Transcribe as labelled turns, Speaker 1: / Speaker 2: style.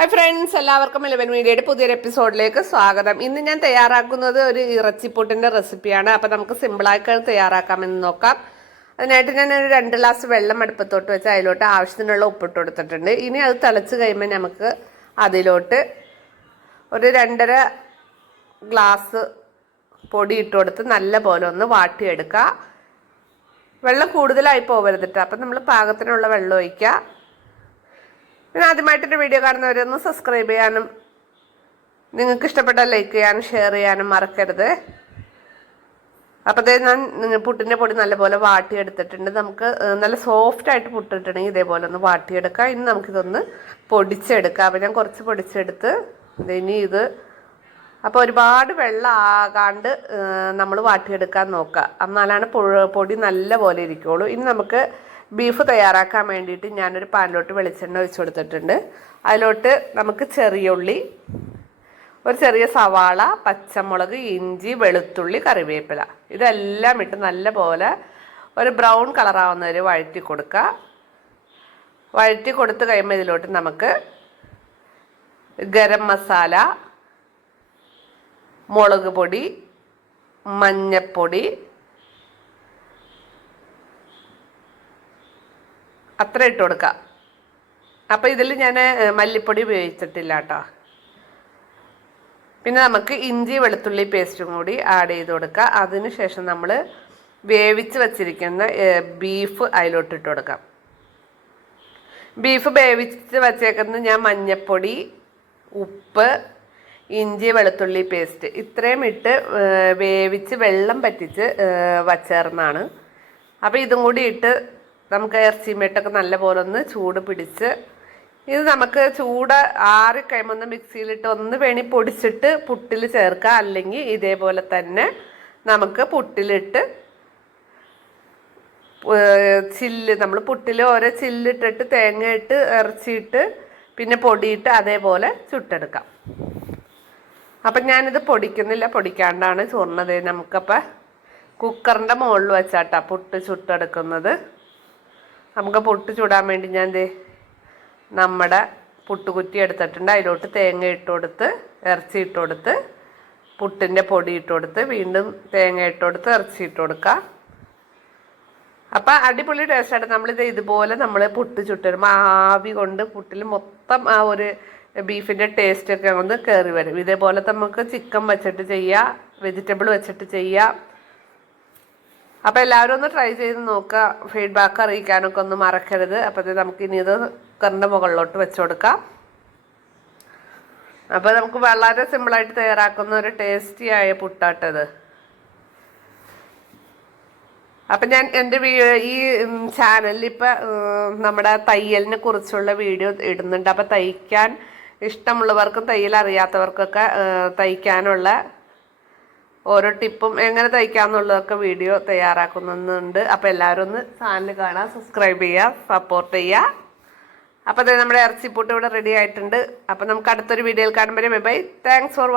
Speaker 1: Hi friends എല്ലാവർക്കും Eleven മീഡിയയുടെ പുതിയൊരു എപ്പിസോഡിലേക്ക് സ്വാഗതം. ഇന്ന് ഞാൻ തയ്യാറാക്കുന്നത് ഒരു ഇറച്ചിപ്പൊട്ടിന്റെ റെസിപ്പിയാണ് അപ്പോൾ നമുക്ക് സിമ്പിളായിട്ട് തയ്യാറാക്കാമെന്ന് നോക്കാം. അതിനായിട്ട് ഞാൻ ഒരു രണ്ട് ഗ്ലാസ് വെള്ളം അടുപ്പത്തോട്ട് വെച്ച് അതിലോട്ട് ആവശ്യത്തിനുള്ള ഉപ്പിട്ട് കൊടുത്തിട്ടുണ്ട്. ഇനി അത് തിളച്ച് കഴിയുമ്പോൾ നമുക്ക് അതിലോട്ട് ഒരു രണ്ടര ഗ്ലാസ് പൊടി ഇട്ട് കൊടുത്ത് നല്ല പോലെ ഒന്ന് വാട്ടിയെടുക്കുക വെള്ളം കൂടുതലായി പോകരുതിട്ട് അപ്പം നമ്മൾ പാകത്തിനുള്ള വെള്ളം ഒഴിക്കുക പിന്നെ ആദ്യമായിട്ടൊരു വീഡിയോ കാണുന്നവരൊന്ന് സബ്സ്ക്രൈബ് ചെയ്യാനും നിങ്ങൾക്ക് ഇഷ്ടപ്പെട്ട ലൈക്ക് ചെയ്യാനും ഷെയർ ചെയ്യാനും മറക്കരുത്. അപ്പോൾ അതേ ഞാൻ പുട്ടിന്റെ പൊടി നല്ലപോലെ വാട്ടിയെടുത്തിട്ടുണ്ട്. നമുക്ക് നല്ല സോഫ്റ്റ് ആയിട്ട് പുട്ടിട്ടുണ്ടെങ്കിൽ ഇതേപോലെ ഒന്ന് വാട്ടിയെടുക്കാം. ഇനി നമുക്കിതൊന്ന് പൊടിച്ചെടുക്കാം. അപ്പോൾ ഞാൻ കുറച്ച് പൊടിച്ചെടുത്ത് ഇനി ഇത് അപ്പോൾ ഒരുപാട് വെള്ളം ആകാണ്ട് നമ്മൾ വാട്ടിയെടുക്കാൻ നോക്കുക എന്നാലാണ് പൊടി നല്ല പോലെ ഇനി നമുക്ക് ബീഫ് തയ്യാറാക്കാൻ വേണ്ടിയിട്ട് ഞാനൊരു പാനിലോട്ട് വെളിച്ചെണ്ണ ഒഴിച്ചു കൊടുത്തിട്ടുണ്ട്. അതിലോട്ട് നമുക്ക് ചെറിയ ഉള്ളി ഒരു ചെറിയ സവാള പച്ചമുളക് ഇഞ്ചി വെളുത്തുള്ളി കറിവേപ്പില. ഇതെല്ലാം ഇട്ട് നല്ല പോലെ ഒരു ബ്രൗൺ കളറാവുന്ന ഒരു വഴറ്റി കൊടുക്കുക. വഴറ്റി കൊടുത്ത് കഴിയുമ്പോൾ ഇതിലോട്ട് നമുക്ക് ഗരം മസാല മുളക് പൊടി മഞ്ഞപ്പൊടി അത്ര ഇട്ട് കൊടുക്കാം. അപ്പോൾ ഇതിൽ ഞാൻ മല്ലിപ്പൊടി ഉപയോഗിച്ചിട്ടില്ല കേട്ടോ പിന്നെ നമുക്ക് ഇഞ്ചി വെളുത്തുള്ളി പേസ്റ്റും കൂടി ആഡ് ചെയ്ത് കൊടുക്കുക അതിനുശേഷം നമ്മൾ വേവിച്ച് വച്ചിരിക്കുന്ന ബീഫ് അതിലോട്ട് ഇട്ട് കൊടുക്കാം. ബീഫ് വേവിച്ച് വച്ചേക്കുന്നത് ഞാൻ മഞ്ഞൾപ്പൊടി ഉപ്പ് ഇഞ്ചി വെളുത്തുള്ളി പേസ്റ്റ് ഇത്രയും ഇട്ട് വേവിച്ച് വെള്ളം പറ്റിച്ച് വച്ചേർന്നാണ്. അപ്പോൾ ഇതും കൂടി ഇട്ട് നമുക്ക് ഇറച്ചിമേട്ടൊക്കെ നല്ല നല്ലപോലെ ഒന്ന് ചൂട് പിടിച്ച് ഇത് നമുക്ക് ചൂട് ആറി കഴിയുമ്പോൾ മിക്സിയിലിട്ട് ഒന്ന് വേണി പൊടിച്ചിട്ട് പുട്ടിൽ ചേർക്കുക. അല്ലെങ്കിൽ ഇതേപോലെ തന്നെ നമുക്ക് പുട്ടിലിട്ട് ചില്ല് നമ്മൾ പുട്ടിൽ ഓരോ ചില്ലിട്ടിട്ട് തേങ്ങ ഇട്ട് ഇറച്ചിയിട്ട് പിന്നെ പൊടിയിട്ട് അതേപോലെ ചുട്ടെടുക്കാം. അപ്പം ഞാനിത് പൊടിക്കുന്നില്ല പൊടിക്കാണ്ടാണ് ചൂർണത് നമുക്കപ്പോൾ കുക്കറിന്റെ മുകളിൽ വെച്ചാട്ടാ പുട്ട് ചുട്ടെടുക്കുന്നത്. നമുക്ക് പുട്ട് ചൂടാൻ വേണ്ടി ഞാൻ ദേ നമ്മുടെ പുട്ടുകുറ്റി എടുത്തിട്ടുണ്ട്. അതിലോട്ട് തേങ്ങ ഇട്ട് കൊടുത്ത് ഇറച്ചി ഇട്ട് കൊടുത്ത് പുട്ടിന്റെ പൊടി ഇട്ട് കൊടുത്ത് വീണ്ടും തേങ്ങ ഇട്ട് കൊടുത്ത് ഇറച്ചി ഇട്ട് കൊടുക്കുക അപ്പം അടിപൊളി ടേസ്റ്റാണ് നമ്മളിത് ഇതുപോലെ നമ്മൾ പുട്ട് ചുട്ടുവരുമ്പോൾ ആവി കൊണ്ട് പുട്ടിൽ മൊത്തം ആ ഒരു ബീഫിന്റെ ടേസ്റ്റ് ഒക്കെ ഒന്ന് കയറി വരും. ഇതേപോലെ നമുക്ക് ചിക്കൻ വെച്ചിട്ട് ചെയ്യാം വെജിറ്റബിൾ വെച്ചിട്ട് ചെയ്യാം അപ്പോൾ എല്ലാവരും ഒന്ന് ട്രൈ ചെയ്ത് നോക്കുക. ഫീഡ്ബാക്ക് അറിയിക്കാനൊക്കെ ഒന്ന് മറക്കരുത്. അപ്പോൾ നമുക്ക് ഇനി ഇത് കുക്കറിന്റെ മുകളിലോട്ട് വെച്ച് കൊടുക്കാം. അപ്പോൾ നമുക്ക് വളരെ സിമ്പിളായിട്ട് തയ്യാറാക്കുന്ന ഒരു ടേസ്റ്റി ആയ പുട്ടാട്ടത്. അപ്പം ഞാൻ എന്റെ ഈ ചാനലിൽ ഇപ്പം നമ്മുടെ തയ്യലിനെ കുറിച്ചുള്ള വീഡിയോ ഇടുന്നുണ്ട്. അപ്പം തയ്ക്കാൻ ഇഷ്ടമുള്ളവർക്കും തയ്യൽ അറിയാത്തവർക്കൊക്കെ തയ്ക്കാനുള്ള ഓരോ ടിപ്പും എങ്ങനെ തയ്ക്കാന്നുള്ളതൊക്കെ വീഡിയോ തയ്യാറാക്കുന്നുണ്ട്. അപ്പോൾ എല്ലാവരും ഒന്ന് ചാനൽ കാണാം സബ്സ്ക്രൈബ് ചെയ്യുക സപ്പോർട്ട് ചെയ്യുക അപ്പോൾ അതെ നമ്മുടെ ഇറച്ചിപ്പൂട്ട് ഇവിടെ റെഡി ആയിട്ടുണ്ട്. അപ്പോൾ നമുക്ക് അടുത്തൊരു വീഡിയോയിൽ കാണുമ്പോൾ ബൈ താങ്ക്സ് ഫോർ